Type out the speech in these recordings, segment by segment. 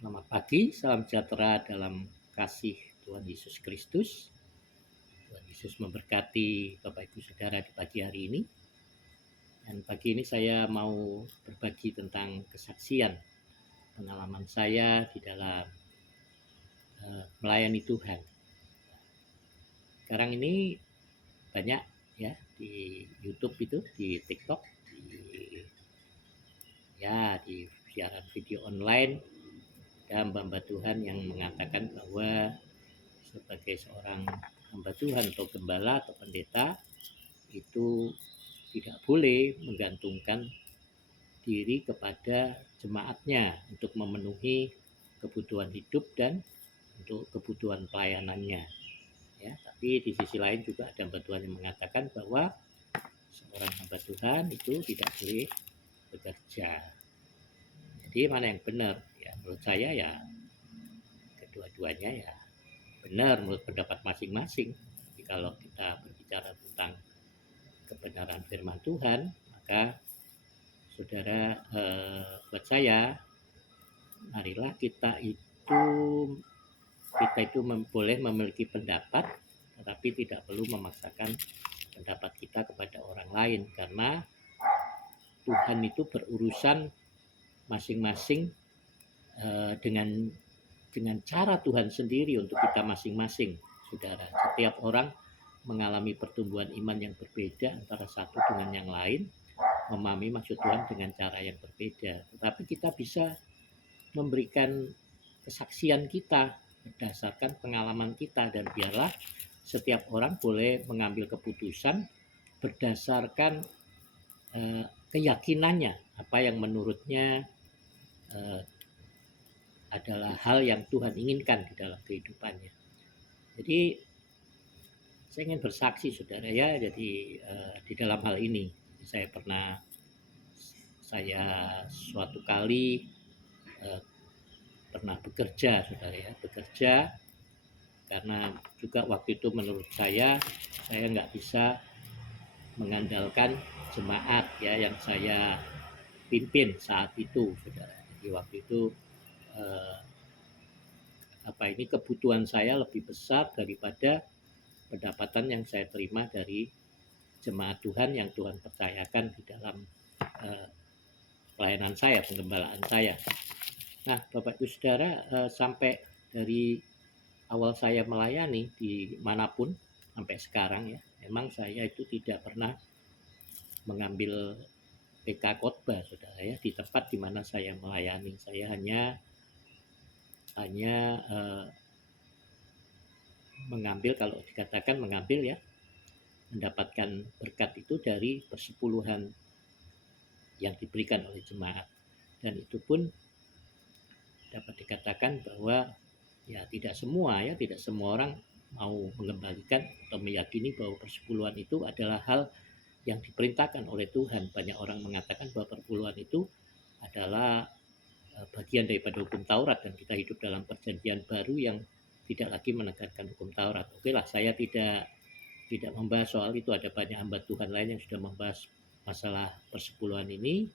Selamat pagi, salam sejahtera dalam kasih Tuhan Yesus Kristus. Tuhan Yesus memberkati Bapak Ibu Saudara di pagi hari ini. Dan pagi ini saya mau berbagi tentang kesaksian pengalaman saya di dalam melayani Tuhan. Sekarang ini banyak ya di YouTube itu, di TikTok, di siaran video online, ada hamba Tuhan yang mengatakan bahwa sebagai seorang hamba Tuhan atau gembala atau pendeta itu tidak boleh menggantungkan diri kepada jemaatnya untuk memenuhi kebutuhan hidup dan untuk kebutuhan pelayanannya. Ya, tapi di sisi lain juga ada hamba Tuhan yang mengatakan bahwa seorang hamba Tuhan itu tidak boleh bekerja. Jadi mana yang benar? Ya, menurut saya ya kedua-duanya ya benar menurut pendapat masing-masing. Jadi kalau kita berbicara tentang kebenaran firman Tuhan, maka saudara, buat saya, marilah kita itu boleh memiliki pendapat, tetapi tidak perlu memaksakan pendapat kita kepada orang lain, karena Tuhan itu berurusan masing-masing dengan cara Tuhan sendiri untuk kita masing-masing, saudara. Setiap orang mengalami pertumbuhan iman yang berbeda antara satu dengan yang lain, memahami maksud Tuhan dengan cara yang berbeda. Tetapi kita bisa memberikan kesaksian kita berdasarkan pengalaman kita, dan biarlah setiap orang boleh mengambil keputusan berdasarkan keyakinannya, apa yang menurutnya adalah hal yang Tuhan inginkan di dalam kehidupannya. Jadi saya ingin bersaksi, saudara ya. Jadi di dalam hal ini saya suatu kali pernah bekerja, saudara ya, bekerja karena juga waktu itu menurut saya nggak bisa mengandalkan jemaat ya yang saya pimpin saat itu, saudara. Jadi waktu itu kebutuhan saya lebih besar daripada pendapatan yang saya terima dari jemaat Tuhan yang Tuhan percayakan di dalam pelayanan saya, penggembalaan saya. Nah, Bapak Ibu Saudara, sampai dari awal saya melayani di manapun sampai sekarang ya, memang saya itu tidak pernah mengambil PK khotbah, saudara ya, di tempat di mana saya melayani. Saya hanya mengambil, kalau dikatakan mengambil ya, mendapatkan berkat itu dari persepuluhan yang diberikan oleh jemaat. Dan itu pun dapat dikatakan bahwa ya tidak semua orang mau mengembalikan atau meyakini bahwa persepuluhan itu adalah hal yang diperintahkan oleh Tuhan. Banyak orang mengatakan bahwa persepuluhan itu adalah bagian daripada hukum Taurat, dan kita hidup dalam perjanjian baru yang tidak lagi menekankan hukum Taurat. Oke lah, saya tidak membahas soal itu. Ada banyak hamba Tuhan lain yang sudah membahas masalah persepuluhan ini.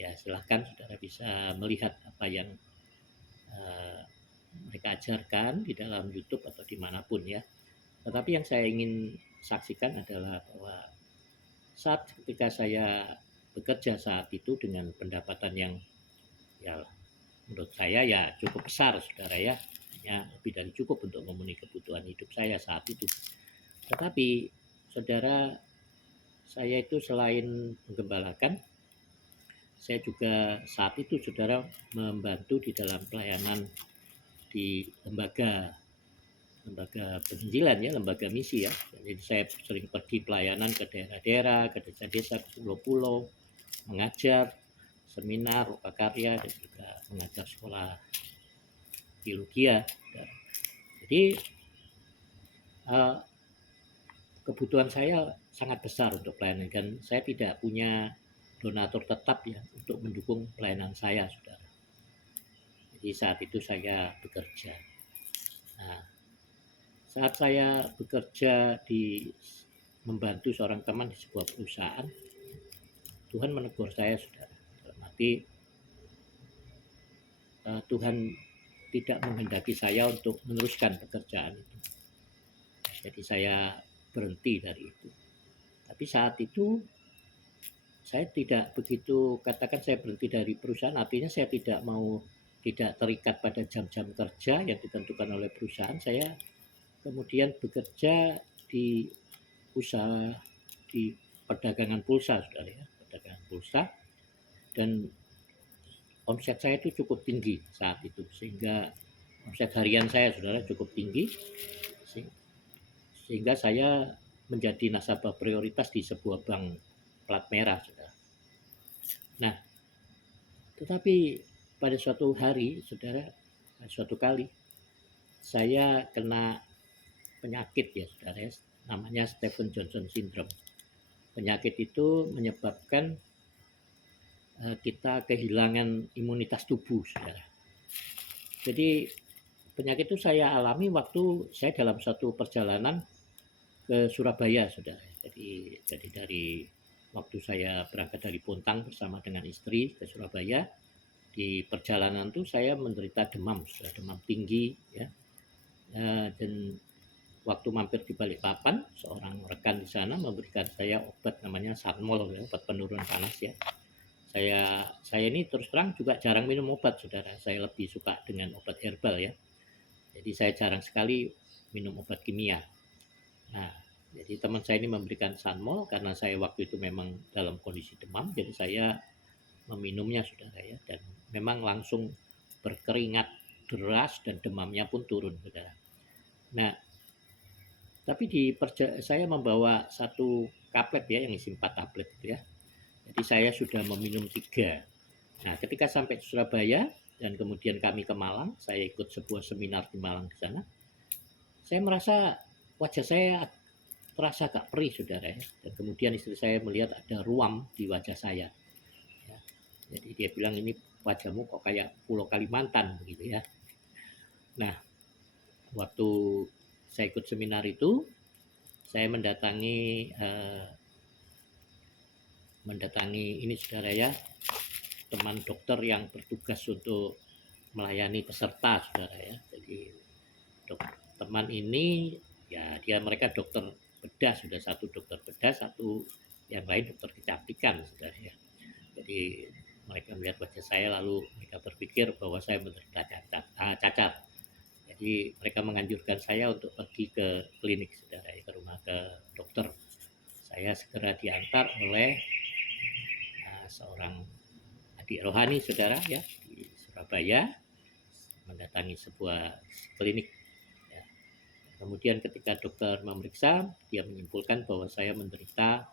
Ya silahkan saudara bisa melihat apa yang mereka ajarkan di dalam YouTube atau dimanapun ya. Tetapi yang saya ingin saksikan adalah bahwa saat ketika saya bekerja saat itu dengan pendapatan yang ya menurut saya ya cukup besar, saudara ya, lebih dari cukup untuk memenuhi kebutuhan hidup saya saat itu. Tetapi saudara, saya itu selain menggembalakan, saya juga saat itu, saudara, membantu di dalam pelayanan di lembaga penginjilan ya, lembaga misi ya. Jadi saya sering pergi pelayanan ke daerah-daerah, ke desa-desa, ke pulau-pulau, mengajar seminar, karya, dan juga mengajar sekolah teologi. Jadi kebutuhan saya sangat besar untuk pelayanan, dan saya tidak punya donatur tetap ya untuk mendukung pelayanan saya, saudara. Jadi saat itu saya bekerja. Nah, saat saya bekerja membantu seorang teman di sebuah perusahaan, Tuhan menegur saya, saudara. Dalam arti Tuhan tidak menghendaki saya untuk meneruskan pekerjaan itu. Jadi saya berhenti dari itu. Tapi saat itu saya tidak begitu, katakan saya berhenti dari perusahaan, artinya saya tidak terikat pada jam-jam kerja yang ditentukan oleh perusahaan. Saya kemudian bekerja di usaha di perdagangan pulsa, saudara ya, perdagangan pulsa, dan omset saya itu cukup tinggi saat itu, sehingga omset harian saya, saudara, cukup tinggi, sehingga saya menjadi nasabah prioritas di sebuah bank plat merah, saudara. Nah, tetapi pada suatu hari, saudara, suatu kali saya kena penyakit ya, saudara, namanya Stephen Johnson syndrome. Penyakit itu menyebabkan kita kehilangan imunitas tubuh, saudara. Jadi penyakit itu saya alami waktu saya dalam satu perjalanan ke Surabaya, saudara. Jadi dari waktu saya berangkat dari Pontang bersama dengan istri ke Surabaya, di perjalanan itu saya menderita demam, saudara, demam tinggi ya. Dan waktu mampir di Balikpapan, seorang rekan di sana memberikan saya obat namanya Sanmol, ya, obat penurun panas ya. Saya ini terus terang juga jarang minum obat, saudara. Saya lebih suka dengan obat herbal ya. Jadi saya jarang sekali minum obat kimia. Nah, jadi teman saya ini memberikan Sanmol karena saya waktu itu memang dalam kondisi demam, jadi saya meminumnya, saudara ya. Dan memang langsung berkeringat deras dan demamnya pun turun, saudara. Nah, tapi saya membawa satu kaplet ya yang isi 4 tablet itu ya. Jadi saya sudah meminum 3. Nah, ketika sampai di Surabaya dan kemudian kami ke Malang, saya ikut sebuah seminar di Malang di sana. Saya merasa wajah saya terasa agak perih, saudara ya. Dan kemudian istri saya melihat ada ruam di wajah saya. Ya. Jadi dia bilang, ini wajahmu kok kayak Pulau Kalimantan begitu ya. Nah, waktu saya ikut seminar itu, saya mendatangi ini, saudara ya, teman dokter yang bertugas untuk melayani peserta, saudara ya. Jadi teman ini ya, mereka dokter bedah, sudah satu dokter bedah, satu yang lain dokter kecantikan, saudara ya. Jadi mereka melihat wajah saya lalu mereka berpikir bahwa saya menderita cacat. Jadi mereka menganjurkan saya untuk pergi ke klinik, saudara ya, ke rumah ke dokter. Saya segera diantar oleh seorang adik rohani, saudara ya, di Surabaya, mendatangi sebuah klinik ya. Kemudian ketika dokter memeriksa, dia menyimpulkan bahwa saya menderita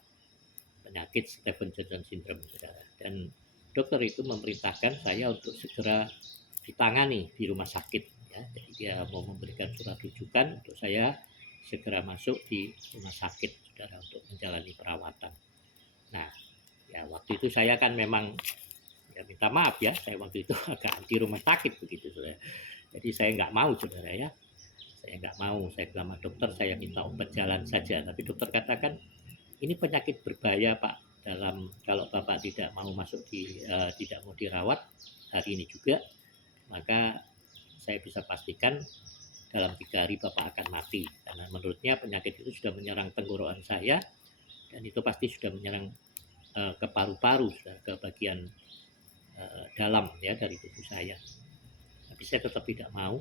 penyakit Stephen Johnson syndrome, saudara. Dan dokter itu memerintahkan saya untuk segera ditangani di rumah sakit ya. Jadi dia mau memberikan surat rujukan untuk saya segera masuk di rumah sakit, saudara, untuk menjalani perawatan. Nah, ya waktu itu saya kan memang ya minta maaf ya, saya waktu itu agak anti rumah sakit begitu, saudara. Jadi saya nggak mau, saudara ya. Saya nggak mau, saya bilang sama dokter saya minta obat jalan saja. Tapi dokter katakan, ini penyakit berbahaya Pak, kalau Bapak tidak mau tidak mau dirawat hari ini juga, maka saya bisa pastikan dalam 3 hari Bapak akan mati. Karena menurutnya penyakit itu sudah menyerang tenggorokan saya, dan itu pasti sudah menyerang ke paru-paru, ke bagian dalam ya dari tubuh saya. Tapi saya tetap tidak mau.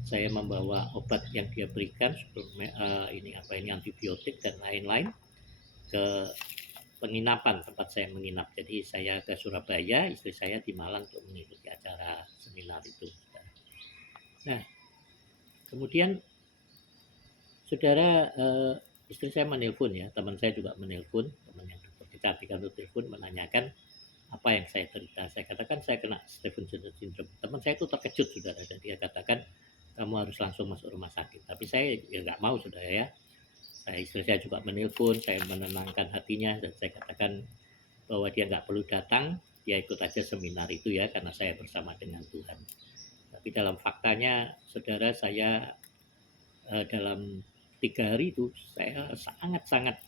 Saya membawa obat yang dia berikan, ini antibiotik dan lain-lain, ke penginapan tempat saya menginap. Jadi saya ke Surabaya, istri saya di Malang untuk mengikuti acara seminar itu. Nah, kemudian saudara, istri saya menelpon ya, teman saya juga menelpon, teman yang dokter kecantikan itu telepon menanyakan apa yang saya derita. Saya katakan saya kena Stephen Johnson syndrome. Teman saya itu terkejut, saudara, dan dia katakan kamu harus langsung masuk rumah sakit. Tapi saya ya nggak mau, saudara ya. Istri saya juga menelpon, saya menenangkan hatinya dan saya katakan bahwa dia nggak perlu datang, dia ikut aja seminar itu ya, karena saya bersama dengan Tuhan. Tapi dalam faktanya, saudara, saya dalam 3 hari itu saya sangat-sangat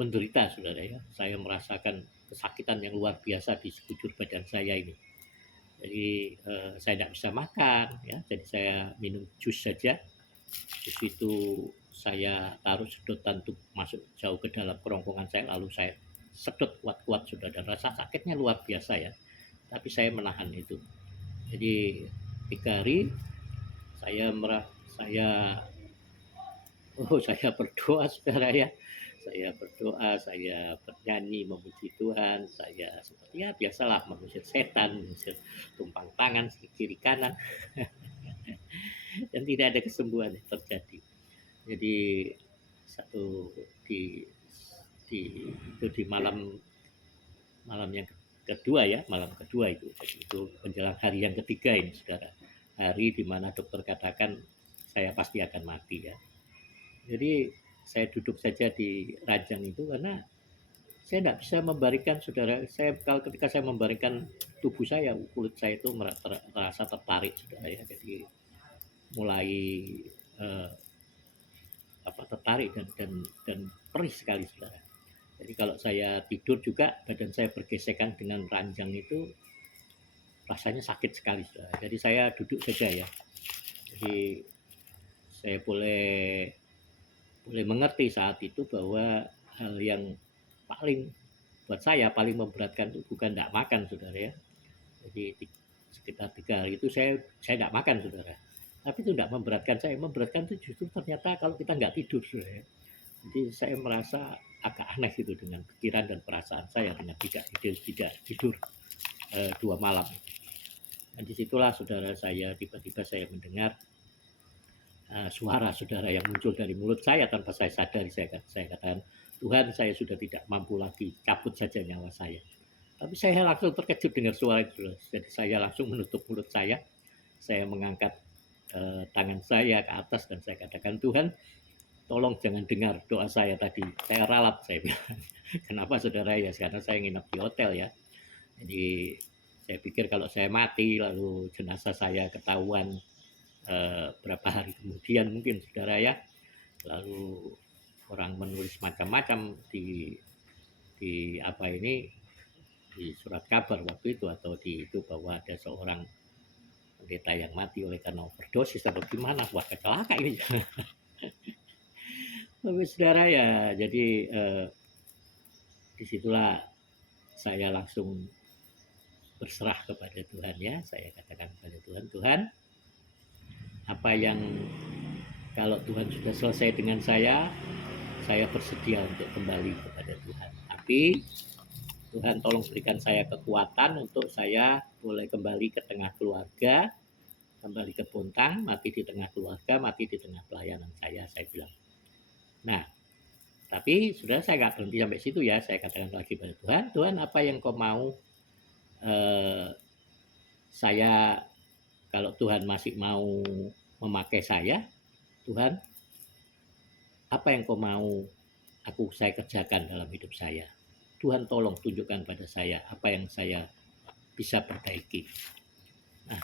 menderita, saudara ya. Saya merasakan kesakitan yang luar biasa di sekujur badan saya ini. Jadi saya tidak bisa makan, ya. Jadi saya minum jus saja. Jus itu saya taruh sedotan untuk masuk jauh ke dalam kerongkongan saya, lalu saya sedot kuat-kuat sudah, dan rasa sakitnya luar biasa ya. Tapi saya menahan itu. Jadi 3 hari saya saya berdoa saudara ya. Saya berdoa, saya bernyanyi, memuji Tuhan, saya seperti ya biasalah mengusir setan, mengusir tumpang tangan kiri kanan, dan tidak ada kesembuhan yang terjadi. Jadi satu di di malam malam yang kedua ya, malam kedua itu. Jadi itu menjelang hari yang ketiga ini saudara. Hari di mana dokter katakan saya pasti akan mati ya. Jadi saya duduk saja di ranjang itu karena saya tidak bisa membaringkan saudara. Ketika saya membaringkan tubuh saya, kulit saya itu merasa tertarik saudara ya. Jadi mulai eh, tertarik dan perih sekali saudara. Jadi kalau saya tidur juga badan saya bergesekan dengan ranjang itu rasanya sakit sekali saudara. Jadi saya duduk saja ya. Jadi saya boleh mengerti saat itu bahwa hal yang buat saya paling memberatkan itu bukan tidak makan saudara ya. Jadi sekitar 3 hari itu saya tidak makan saudara. Tapi itu tidak memberatkan saya. Memberatkan itu justru ternyata kalau kita nggak tidur saudara ya. Jadi saya merasa agak aneh gitu dengan pikiran dan perasaan saya dengan tidak tidur 2 malam. Dan disitulah saudara saya tiba-tiba saya mendengar suara saudara yang muncul dari mulut saya tanpa saya sadari. Saya katakan, Tuhan, saya sudah tidak mampu lagi, cabut saja nyawa saya. Tapi saya langsung terkejut dengan suara itu. Jadi saya langsung menutup mulut saya mengangkat tangan saya ke atas dan saya katakan, Tuhan, tolong jangan dengar doa saya tadi. Saya ralat, saya bilang. Kenapa saudara ya? Karena saya nginep di hotel ya. Jadi saya pikir kalau saya mati lalu jenazah saya ketahuan berapa hari kemudian mungkin saudara ya, lalu orang menulis macam-macam di apa ini, di surat kabar waktu itu atau di itu bahwa ada seorang pendeta yang mati oleh karena overdosis atau gimana, buat celaka ini. Tapi saudara ya, jadi disitulah saya langsung berserah kepada Tuhan ya. Saya katakan kepada Tuhan, Tuhan, apa yang kalau Tuhan sudah selesai dengan saya bersedia untuk kembali kepada Tuhan. Tapi Tuhan tolong berikan saya kekuatan untuk saya boleh kembali ke tengah keluarga, kembali ke Bontang, mati di tengah keluarga, mati di tengah pelayanan saya bilang. Nah, tapi sudah saya nggak berhenti sampai situ ya. Saya katakan lagi pada Tuhan, Tuhan apa yang kau mau saya, kalau Tuhan masih mau memakai saya, Tuhan, apa yang kau mau saya kerjakan dalam hidup saya? Tuhan tolong tunjukkan pada saya apa yang saya bisa perbaiki. Nah,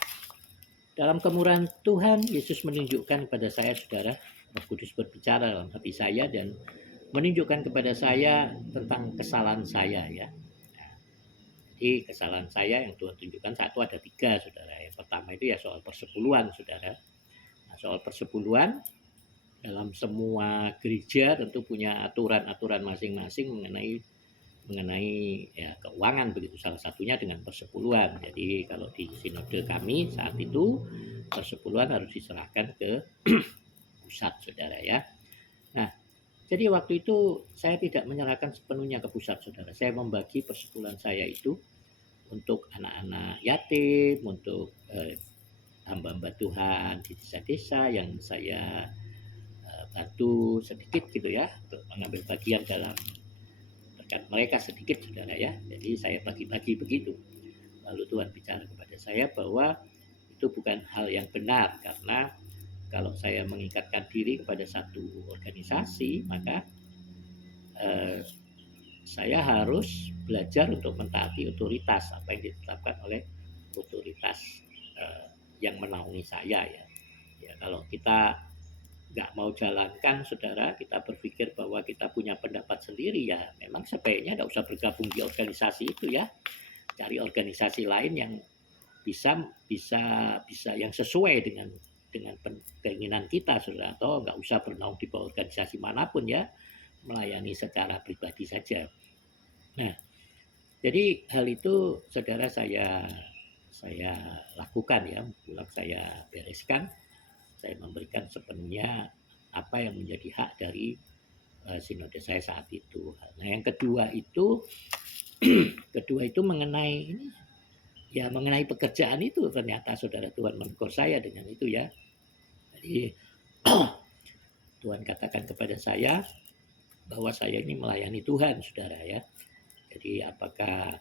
dalam kemurahan Tuhan, Yesus menunjukkan kepada saya, saudara, Roh Kudus berbicara dalam hati saya dan menunjukkan kepada saya tentang kesalahan saya ya. Jadi kesalahan saya yang Tuhan tunjukkan satu ada 3 saudara. Yang pertama itu ya soal persepuluhan saudara. Nah, soal persepuluhan dalam semua gereja tentu punya aturan-aturan masing-masing mengenai ya keuangan begitu, salah satunya dengan persepuluhan. Jadi kalau di sinode kami saat itu persepuluhan harus diserahkan ke pusat saudara ya. Nah, jadi waktu itu saya tidak menyerahkan sepenuhnya ke pusat saudara. Saya membagi persepuluhan saya itu untuk anak-anak yatim, untuk hamba-hamba Tuhan di desa-desa yang saya bantu sedikit gitu ya, untuk mengambil bagian dalam berkat mereka sedikit saudara ya. Jadi saya bagi-bagi begitu. Lalu Tuhan bicara kepada saya bahwa itu bukan hal yang benar, karena kalau saya mengikatkan diri kepada satu organisasi, maka saya harus belajar untuk mentaati otoritas apa yang ditetapkan oleh otoritas yang menaungi saya ya. Ya kalau kita nggak mau jalankan saudara, kita berpikir bahwa kita punya pendapat sendiri ya, memang sebaiknya nggak usah bergabung di organisasi itu ya, cari organisasi lain yang bisa bisa bisa yang sesuai dengan keinginan kita, saudara, atau nggak usah bernaung di bawah organisasi manapun ya, melayani secara pribadi saja. Nah, jadi hal itu saudara saya lakukan ya, pulang saya bereskan, saya memberikan sepenuhnya apa yang menjadi hak dari sinode saya saat itu. Nah, yang kedua itu mengenai ini, ya mengenai pekerjaan itu, ternyata saudara, Tuhan menegur saya dengan itu ya. Jadi Tuhan katakan kepada saya bahwa saya ini melayani Tuhan, saudara ya. Jadi apakah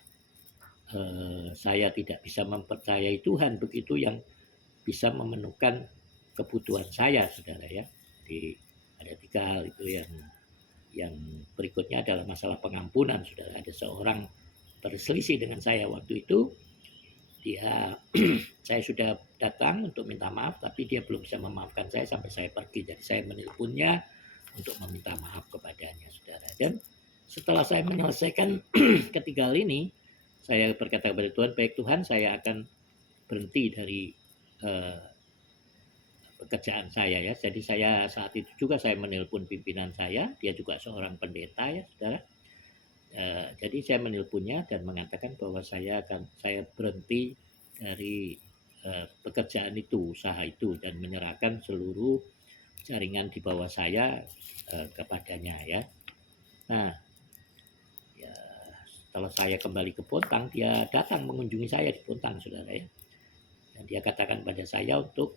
saya tidak bisa mempercayai Tuhan begitu yang bisa memenuhkan kebutuhan saya, saudara ya. Jadi ada 3 hal itu yang berikutnya adalah masalah pengampunan, saudara. Ada seorang berselisih dengan saya waktu itu, dia saya sudah datang untuk minta maaf, tapi dia belum bisa memaafkan saya sampai saya pergi. Jadi saya menelponnya untuk meminta maaf kepadanya, saudara. Dan setelah saya menyelesaikan ketiga hal ini, saya berkata kepada Tuhan, baik Tuhan, saya akan berhenti dari pekerjaan saya ya. Jadi saya saat itu juga saya menelpon pimpinan saya, dia juga seorang pendeta ya, saudara. Jadi saya menelponnya dan mengatakan bahwa saya berhenti dari pekerjaan itu, usaha itu, dan menyerahkan seluruh jaringan di bawah saya kepadanya ya. Nah, ya, setelah saya kembali ke Bontang, dia datang mengunjungi saya di Bontang, saudara ya. Dan dia katakan pada saya untuk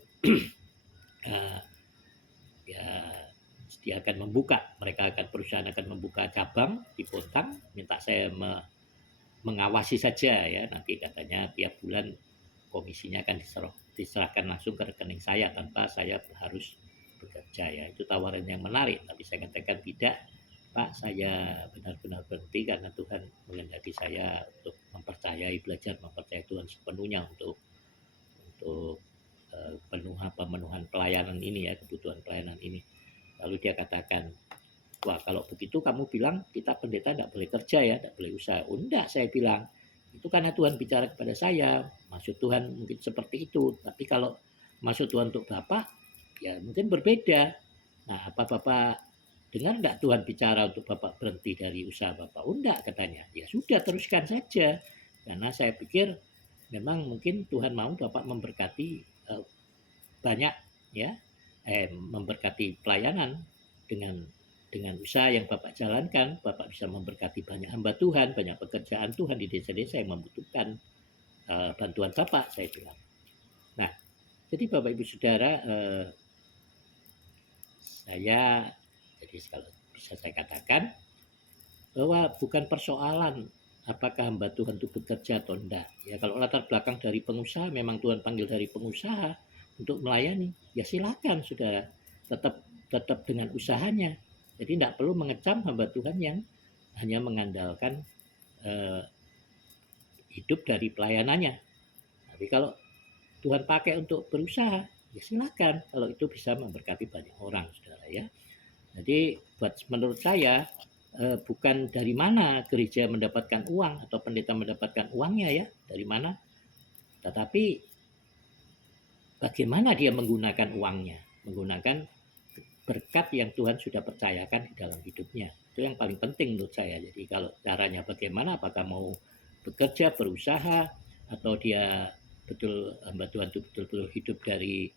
ya dia akan perusahaan akan membuka cabang di Bontang, minta saya mengawasi saja ya, nanti katanya tiap bulan komisinya akan diserahkan langsung ke rekening saya tanpa saya harus bekerja ya. Itu tawaran yang menarik, tapi saya katakan tidak Pak, saya benar-benar berhenti karena Tuhan menghendaki saya untuk belajar mempercayai Tuhan sepenuhnya untuk pemenuhan pelayanan ini ya, kebutuhan pelayanan ini. Lalu dia katakan, wah kalau begitu kamu bilang kita pendeta tidak boleh kerja ya, tidak boleh usaha. Oh enggak, saya bilang, itu karena Tuhan bicara kepada saya, maksud Tuhan mungkin seperti itu. Tapi kalau maksud Tuhan untuk Bapak, ya mungkin berbeda. Nah, apa Bapak dengar enggak Tuhan bicara untuk Bapak berhenti dari usaha Bapak? Oh enggak, katanya. Ya sudah, teruskan saja. Karena saya pikir memang mungkin Tuhan mau Bapak memberkati banyak ya, memberkati pelayanan dengan usaha yang Bapak jalankan. Bapak bisa memberkati banyak hamba Tuhan, banyak pekerjaan Tuhan di desa-desa yang membutuhkan bantuan Bapak, saya bilang. Nah, jadi Bapak Ibu Saudara, jadi kalau bisa saya katakan bahwa bukan persoalan apakah hamba Tuhan itu bekerja atau enggak. Ya kalau latar belakang dari pengusaha, memang Tuhan panggil dari pengusaha untuk melayani, ya silakan saudara, tetap dengan usahanya. Jadi tidak perlu mengecam hamba Tuhan yang hanya mengandalkan hidup dari pelayanannya. Tapi kalau Tuhan pakai untuk berusaha, ya silakan. Kalau itu bisa memberkati banyak orang, saudara ya. Jadi menurut saya bukan dari mana gereja mendapatkan uang atau pendeta mendapatkan uangnya ya, dari mana, tetapi bagaimana dia menggunakan uangnya, menggunakan berkat yang Tuhan sudah percayakan di dalam hidupnya. Itu yang paling penting menurut saya. Jadi kalau caranya bagaimana, apakah mau bekerja, berusaha, atau dia hamba Tuhan itu betul-betul hidup dari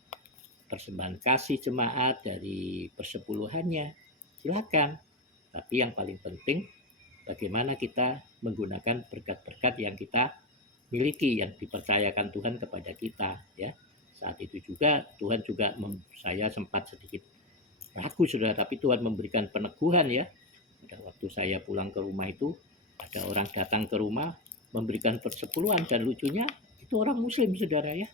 persembahan kasih jemaat, dari persepuluhannya, silakan. Tapi yang paling penting bagaimana kita menggunakan berkat-berkat yang kita miliki, yang dipercayakan Tuhan kepada kita ya. Saat itu juga Tuhan juga saya sempat sedikit ragu saudara, tapi Tuhan memberikan peneguhan ya. Pada waktu saya pulang ke rumah itu, ada orang datang ke rumah memberikan persepuluhan, dan lucunya itu orang Muslim saudara ya.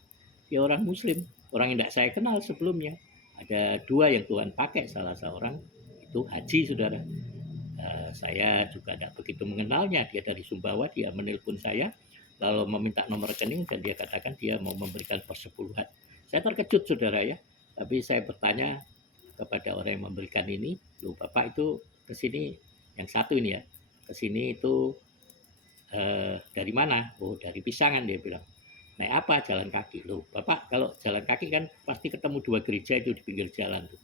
Dia orang Muslim, orang yang tidak saya kenal sebelumnya. Ada 2 yang Tuhan pakai, salah seorang itu haji saudara. Saya juga tidak begitu mengenalnya, dia dari Sumbawa, dia menelpon saya lalu meminta nomor rekening dan dia katakan dia mau memberikan persepuluhan. Saya terkejut saudara ya, tapi saya bertanya kepada orang yang memberikan ini, loh Bapak itu ke sini, yang satu ini ya, ke sini itu dari mana? Oh dari Pisangan, dia bilang. Naik apa? Jalan kaki. Loh, Bapak kalau jalan kaki kan pasti ketemu 2 gereja itu di pinggir jalan tuh.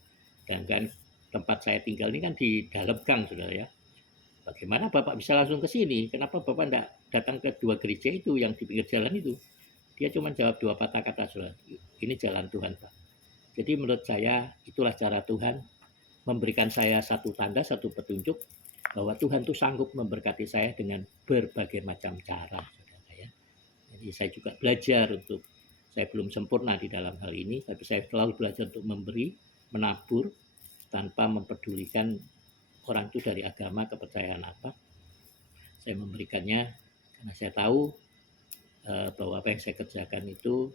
Dan kan tempat saya tinggal ini kan di dalam gang, Saudara ya. Bagaimana Bapak bisa langsung ke sini? Kenapa Bapak enggak datang ke 2 gereja itu yang di pinggir jalan itu? Dia cuma jawab 2 patah kata, Saudara. Ini jalan Tuhan, Pak. Jadi menurut saya itulah cara Tuhan memberikan saya satu tanda, satu petunjuk bahwa Tuhan tuh sanggup memberkati saya dengan berbagai macam cara, Saudara ya. Jadi saya juga belajar untuk, saya belum sempurna di dalam hal ini, tapi saya selalu belajar untuk memberi, menabur tanpa mempedulikan orang itu dari agama, kepercayaan apa. Saya memberikannya karena saya tahu bahwa apa yang saya kerjakan itu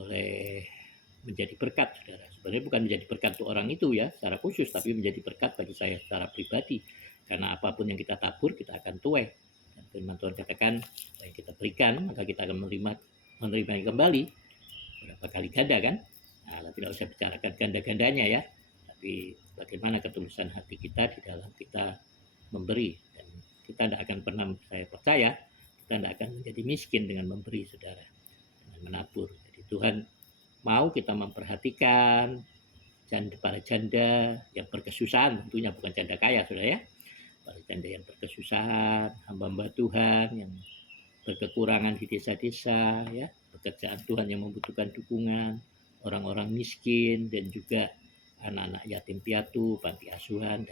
boleh menjadi berkat, Saudara. Sebenarnya bukan menjadi berkat untuk orang itu ya secara khusus, tapi menjadi berkat bagi saya secara pribadi. Karena apapun yang kita tabur, kita akan tuai. Dan firman Tuhan katakan, apa yang kita berikan, maka kita akan menerimanya kembali berapa kali ganda kan. Nah, tidak usah bicarakan ganda-gandanya ya, tapi bagaimana ketulusan hati kita di dalam kita memberi. Dan kita tidak akan pernah, saya percaya, kita tidak akan menjadi miskin dengan memberi, Saudara, dengan menabur. Jadi Tuhan mau kita memperhatikan para janda yang berkesusahan, tentunya bukan janda kaya, Saudara ya, para janda yang berkesusahan, hamba-hamba Tuhan yang berkekurangan di desa-desa ya, pekerjaan Tuhan yang membutuhkan dukungan, orang-orang miskin, dan juga anak-anak yatim piatu, panti asuhan,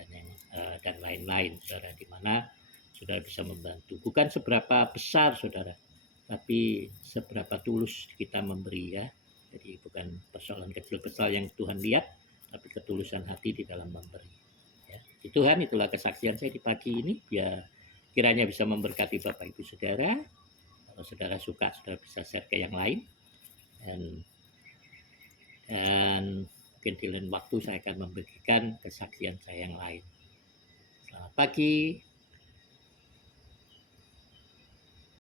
dan lain-lain, Saudara, di mana Saudara bisa membantu. Bukan seberapa besar, Saudara, tapi seberapa tulus kita memberi ya. Jadi bukan persoalan kecil besar yang Tuhan lihat, tapi ketulusan hati di dalam memberi. Ya. Tuhan, itulah kesaksian saya di pagi ini. Ya, kiranya bisa memberkati Bapak Ibu Saudara. Kalau Saudara suka, Saudara bisa share ke yang lain. Dan mungkin di lain waktu saya akan memberikan kesaksian saya yang lain. Selamat pagi.